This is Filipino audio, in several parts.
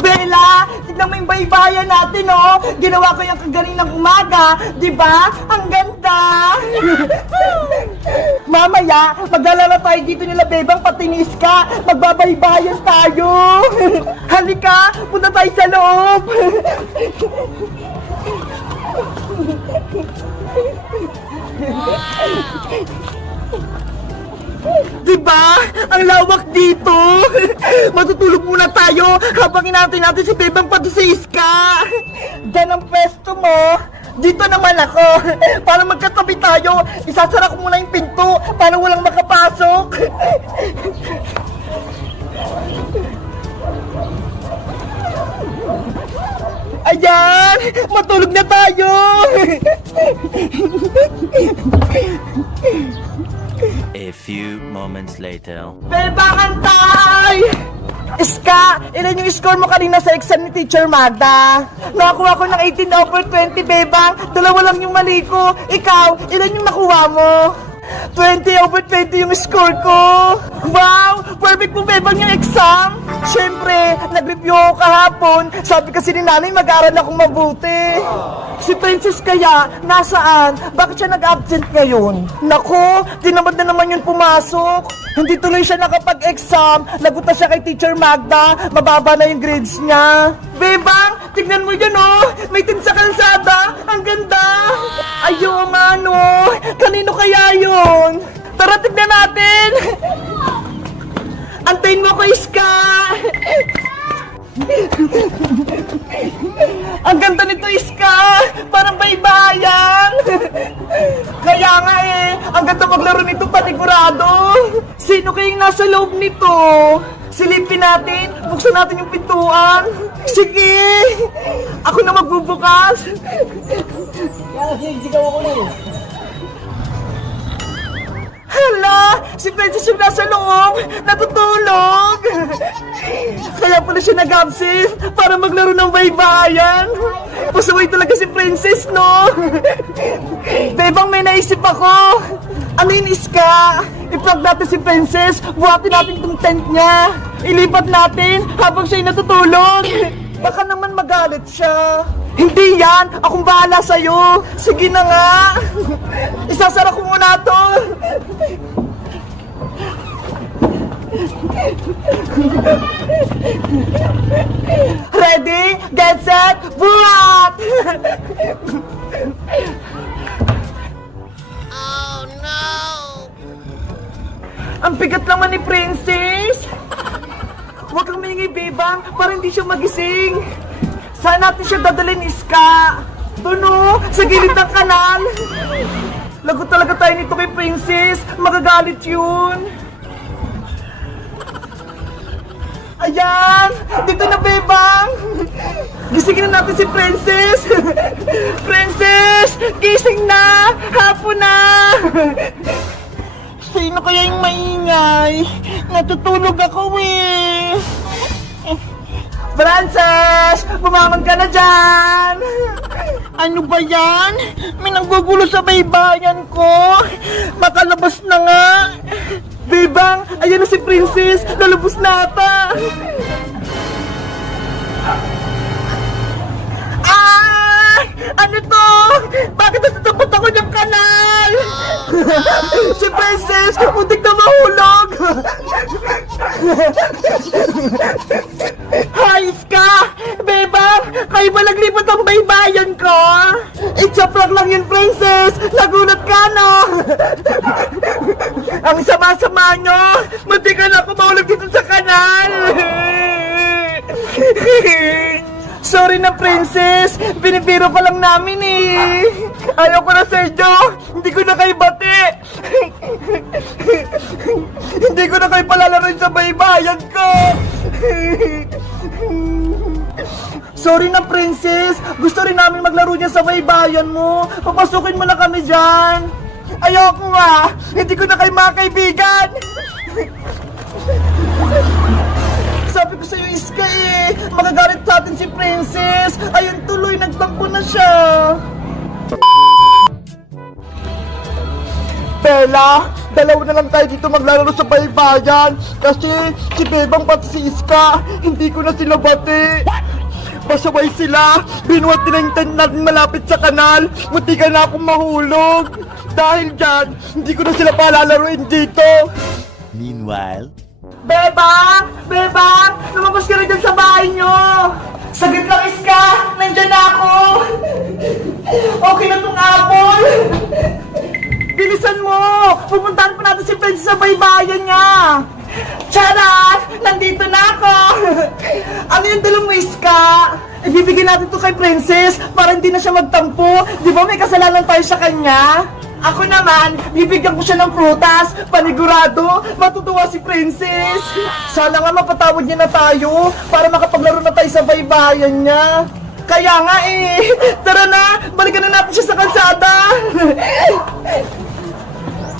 Bella, tignan mo yung baybayan natin, oh. Ginawa ko yung kaganinang umaga. Diba? Ang ganda. Mamaya, maglalaro tayo dito nila Bebang pati ni Iska. Magbabaybayan tayo. Halika, punta tayo sa loob. Diba? Ang lawak dito. Matutulog muna tayo habang inaantay natin si Bebang pati si Iska. Diyan ang pwesto mo. Dito naman ako. Para magkatabi tayo, isasara ko muna yung pinto para walang makapasok. Ayan! Matulog na tayo! A few moments later. Bebang, antay! Iska, ilan yung score mo kanina sa exam ni Teacher Magda? Nakakuha ko ng 18/20, Bebang. Dalawa lang yung mali ko. Ikaw, ilan yung nakuha mo? 20/20 yung score ko. Wow! Perfect po, Bebang, yung exam. Siyempre, nag-review ako kahapon. Sabi kasi ni nanay, mag-aaral akong mabuti. Si Princess kaya, nasaan? Bakit siya nag-absent ngayon? Naku, tinamad na naman yun pumasok. Hindi tuloy siya nakapag-exam. Lagot na siya kay Teacher Magda. Mababa na yung grades niya. Bebang, tignan mo yan, oh. May tin sa kalsada. Ang ganda. Ayaw nga, no. Kanino kaya yun? Tara, tignan natin. Antayin mo ko, Iska. Ang ganda nito, Iska. Parang baybayan. Kaya nga eh, ang ganda maglaro nito panigurado. Sino kayang nasa loob nito? Silipin natin, buksan natin yung pintuan. Sige, ako na magbubukas. Hala, si Princess yung nasa loob, natutulog. Kaya pala siya nag-absent para maglaro ng baybayan. Pasaway talaga si Princess, no? Bebang, may naisip ako. Ano yun, Iska? I-plug natin si Princess, buhatin natin itong tent niya. Ilipat natin habang siya'y natutulog. Baka naman magalit siya. Hindi yan! Akong bahala sa'yo! Sige na nga! Isasara ko muna to! Ready? Get set! Buhat! Oh no! Ang bigat naman ni Princess! Huwag kang maingay, Bebang, para hindi siya magising. Saan natin siya dadalhin, Iska? Doon, sa gilid ng kanal. Lagot talaga tayo nito kay Princess. Magagalit yun. Ayan! Dito na, Bebang! Gisingin na natin si Princess! Princess! Gising na! Hapon na! Sino kaya yung maingay? Natutulog ako eh! Princess! Bumamang ka na dyan! Ano ba yan? May nanggugulo sa baybayan ko! Makalabas na nga! Bebang! Ayan na si Princess! Lalabas na ata! Ah! Ano to? Bakit natutupot ako ng kanal? Si Princess! Muntik na mahulog! Hayes ka! Bebang! Kayo ba naglipat ang baybayan ko? Itsaplak lang yun, Princess! Nagulat ka, no? Ang sama-sama nyo! Muntik na ako mahulog dito sa kanal! Sorry na, Princess! Binibiro pa lang namin eh! Ayaw ko na, Sergio! Hindi ko na kayo bati! Hindi ko na kayo palalaroin sa baybayan ko! Sorry na, Princess! Gusto rin namin maglaro niya sa baybayan mo! Papasukin mo na kami dyan! Ayoko nga! Hindi ko na kayo mga kaibigan! Sabi ko sa'yo, Iska eh! Magagalit sa atin si Princess! Ayun tuloy, nagtampo na siya! Bella, Dalawa na lang tayo dito maglalaro sa baybayan. Kasi si Bebang pati si Iska, hindi ko na sila bati. Pasaway sila. Binuhat nila yung tent natin malapit sa kanal. Munti ka na akong mahulog. Dahil dyan, hindi ko na sila palalaruin dito. Meanwhile, Bebang! Bebang! Lumabas ka rin dyan sa bahay nyo! Saglit lang, Iska! Nandyan na ako! Okay na tong apple! Bilisan mo! Pupuntahan pa natin si Princess sa baybayan niya! Charat! Nandito na ako! Ano yung dala mo, Iska? Ibibigay natin to kay Princess para hindi na siya magtampo. Di ba may kasalanan tayo sa kanya? Ako naman, bibigyan ko siya ng prutas. Panigurado, matutuwa si Princess. Sana nga mapatawad niya na tayo para makapaglaro na tayo sa baybayan niya. Kaya nga eh. Tara na, balikan na natin siya sa kalsada.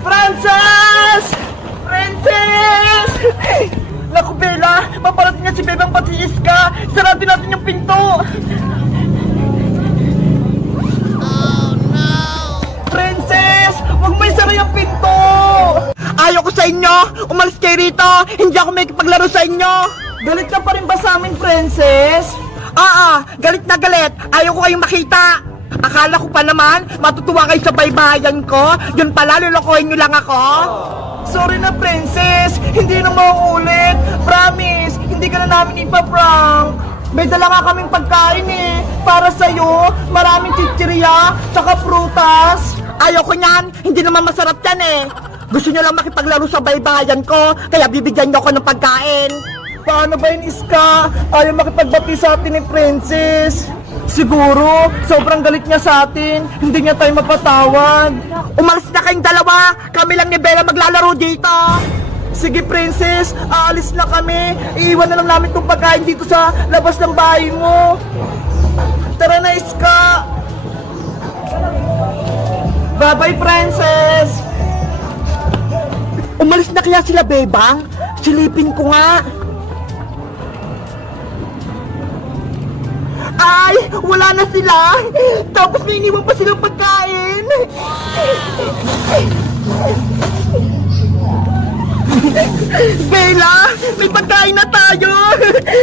Princess! Princess! Naku, Bella, maparating niya si Bebang pati Iska. Sarado natin yung pinto. Princess! Huwag mo isara yung pinto! Ayaw ko sa inyo! Umalis kayo rito! Hindi ako may paglaro sa inyo! Galit ka pa rin ba sa amin, Princess? Galit na galit! Ayaw ko kayong makita! Akala ko pa naman, matutuwa kayo sa baybayan ko. Yun pala, lulukohin nyo lang ako. Sorry na, Princess. Hindi na mauulit. Promise, hindi ka na namin ipaprank. May dala nga kaming pagkain eh. Para sa'yo, maraming chichirya, tsaka prutas. Ayoko niyan, hindi naman masarap yan eh. Gusto nyo lang makipaglaro sa baybayan ko, kaya bibigyan nyo ako ng pagkain. Paano ba yun, Iska? Ayaw makipagbati sa atin ni Princess. Siguro, sobrang galit niya sa atin. Hindi niya tayo mapatawad. Umalis na kayong dalawa. Kami lang ni Bella maglalaro dito. Sige, Princess. Aalis na kami. Iiwan na lang namin itong pagkain dito sa labas ng bahay mo. Tara na, Iska. Bye-bye, Princess. Umalis na kaya sila, Bebang? Silipin ko nga. Ay, wala na sila. Tapos may iniwan pa silang pagkain. Bella, may pagkain na tayo.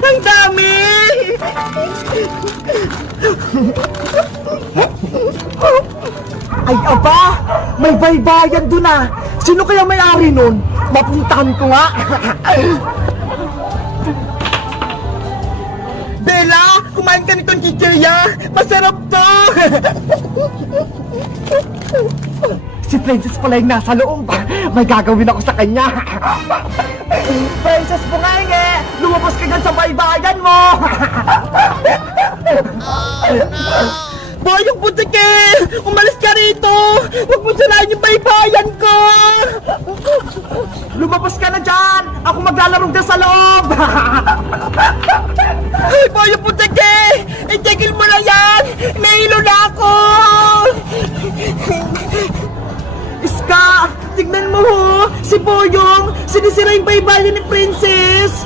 Ang dami. Ay, aba, may baybayan doon ah. Sino kaya may-ari nun? Mapuntahan ko nga. Bella, kumain ka nitong chichirya. Masarap to. Si Princess pala yung nasa loob. May gagawin ako sa kanya. Princess Bungenge, lumabas ka dyan sa baybayan mo. Boyong Butike, umalis ka rito. Huwag mo salahin yung baybayan ko. Lumabas ka na dyan. Ako maglalaro dyan sa loob. Ay, Boyong Butike, itigil mo na yan. Nahilo na ako. Iska, tignan mo ho, si Boyong, sinisira yung baybayan ni Princess.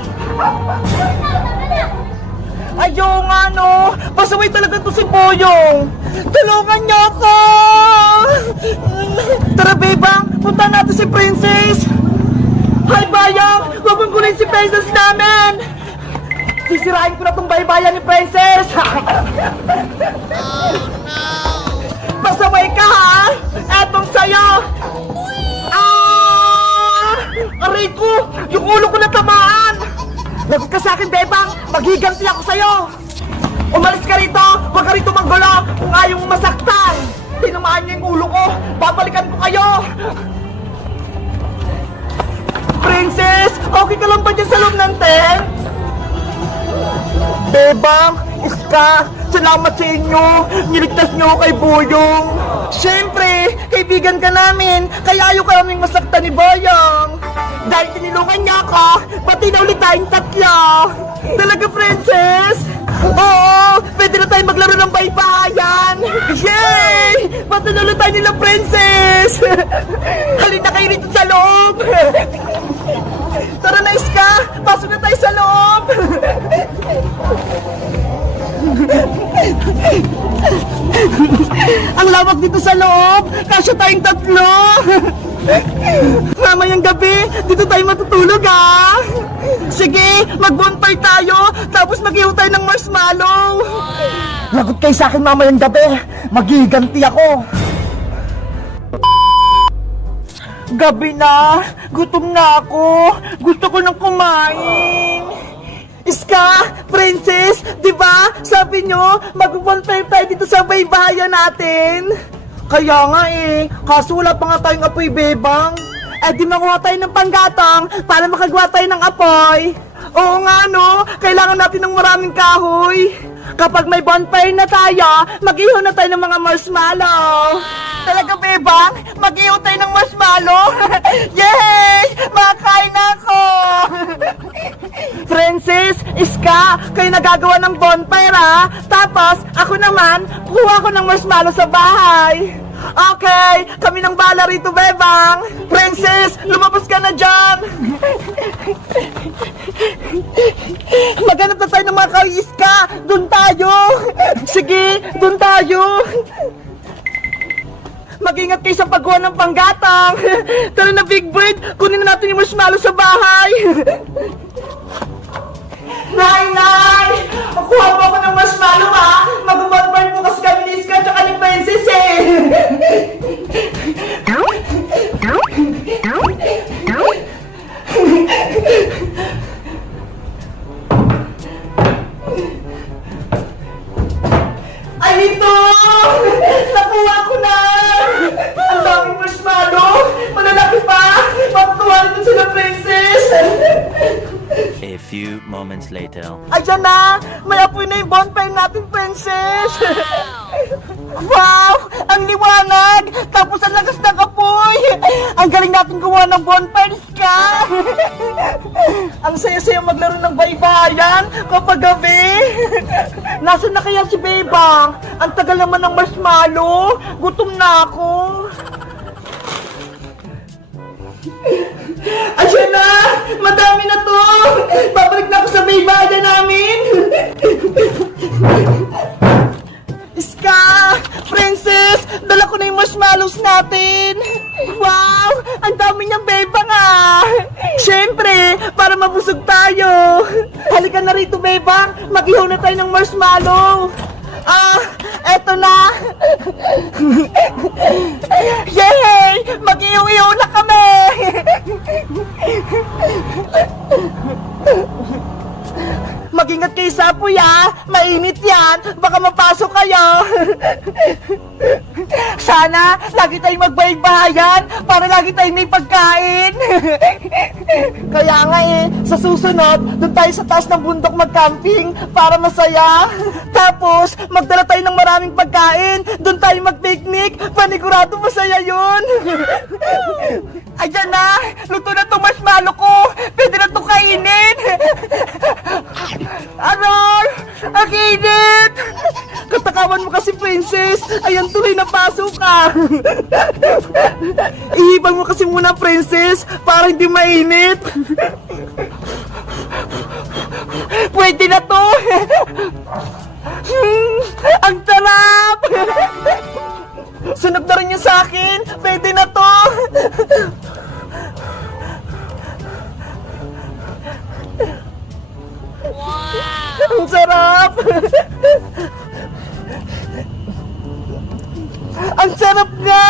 Ayaw nga no, pasaway talaga to si Boyong. Tulungan niyo ako. Tara, Bebang, punta natin si Princess. Hi, Bayang, huwag mong gulin si Princess namin. Sisirain ko na tong baybayan ni Princess. Pasaway ka ha, etong sayo. Aray ko, yung ulo ko natamaan. Lagot ka sa akin, Bebang, maghiganti ako sa'yo. Umalis ka rito, huwag ka rito manggulo. Kung ayaw mo masaktan, tinamaan niyo yung ulo ko, babalikan ko kayo. Princess, okay ka lang ba dyan sa loob ng tent? Bebang, Iska, salamat sa inyo. Niligtas niyo ako kay Boyong. Siyempre, kaibigan ka namin, kaya ayaw ka naming masaktan ni Boyong. Dahil tinulungan niya ako, pati na ulit tayong tatlo. Talaga, Princess? Oo, pwede na tayo maglaro ng baybayan. Yay! Pati na ulit tayo nila, Princess. Halina kayo rito sa loob. Tara na, Iska, pasok na tayo sa loob. Ang lawak dito sa loob, kasya tayong tatlo. Mamayang gabi, dito tayo matutulog ha. Sige, mag-bonfire tayo, tapos mag-ihaw tayo ng marshmallow. Lagot kayo sa akin mamayang gabi, magiganti ako. Gabi na, gutom na ako, gusto ko nang kumain. Iska, Princess, di ba? Sabi nyo, mag-bonfire tayo dito sa baybayan natin. Kaya nga eh, kaso wala pa nga tayong apoy, bebang. Eh di makuha tayo ng panggatong para makagawa tayo ng apoy. Oo nga no, kailangan natin ng maraming kahoy. Kapag may bonfire na tayo, mag-ihaw na tayo ng mga marshmallow. Talaga, bebang? Mag-ihaw tayo ng marshmallow? Yay! Makain na ako! Princess, Iska, kayo nagagawa ng bonfire ha? Tapos, ako naman, kuha ko ng marshmallow sa bahay. Okay, kami nang bala rito, bebang. Princess, lumabas ka na dyan. Maghanap na tayo ng mga Iska. Doon tayo. Sige, doon tayo. Mag-ingat kayo sa pagkuha ng panggatang. Tara na, Big Bird. Kunin na natin yung marshmallow sa bahay. Nay! Kuha mo ako ng marshmallow ha. Mag-bonfire po kasi kami ni Iska at ni Princess eh. Ay, ito! Nakuha ko na! Ang daming marshmallow! Malalaki pa! Matutuwa nito sila, Princess! A few moments later. Ayan na! May apoy na yung bonfire natin, Princess! Wow! Ang liwanag! Tapos ang lakas ng apoy! Ang galing natin gumawa ng bonfire, Iska! Ang saya-saya maglaro ng baybayan kapag gabi! Nasaan na kaya si Bebang? Ang tagal naman ng marshmallow! Gutom na ako! Ayan na! Madami na to! Babalik na ako sa baybayan namin! Iska! Princess! Dala ko na yung marshmallows natin! Wow! Ang dami niyang bebang ah! Siyempre, para mabusog tayo! Halika na rito, bebang! Mag-ihaw na tayo ng marshmallow! Ah! Eto na! Yay! Mag-ihaw-ihaw na kami! Mag-ingat kayo sa apoy ha! Mainit yan! Baka mapasok kayo! Sana lagi tayong magbaybayan para lagi tayong may pagkain! Kaya nga eh, sa susunod, doon tayo sa taas ng bundok mag-camping para masaya! Tapos, magdala tayo ng maraming pagkain, doon tayo mag-picnic, panigurado masaya yun! Ayan na! Luto na itong marshmallow ko! Pwede na itong kainin! Aray! Ang init! Katakawan mo kasi, Princess! Ayan tuloy na pasok ka! Ihibang mo kasi muna, Princess, para hindi mainit! Pwede na to! Ang sarap! Sunog na rin yung sa akin! Pwede na to! Ang sarap! Ang sarap nga!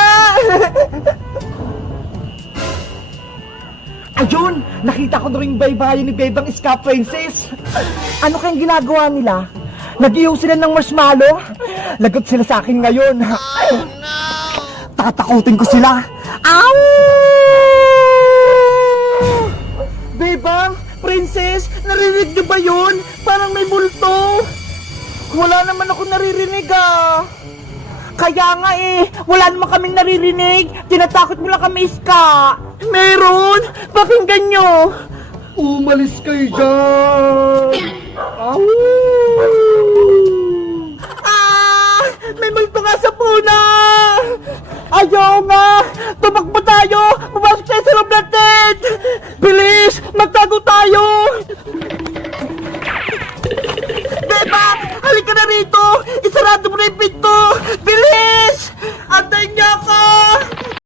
Ayun! Nakita ko na rin baybayan ni Bebang Iska, Princess! Ano kayang ginagawa nila? Nag-ihaw sila ng marshmallow? Lagot sila sa akin ngayon! Oh, no! Tatakutin ko sila! Ow! Bebang! Princess! Narinig niyo ba yun? Parang may multo! Wala naman ako naririnig ah! Kaya nga eh, wala naman kaming naririnig. Tinatakot mo lang kami, Iska. Meron? Pakinggan nyo. Umalis kayo dyan. Ah! May multo nga sa puna. Ayaw nga. Tumakbo tayo. Pumasok tayo sa loob ng tent. Bilis! Magtago tayo. Beba! Halika na rito! Isarado mo na yung pinto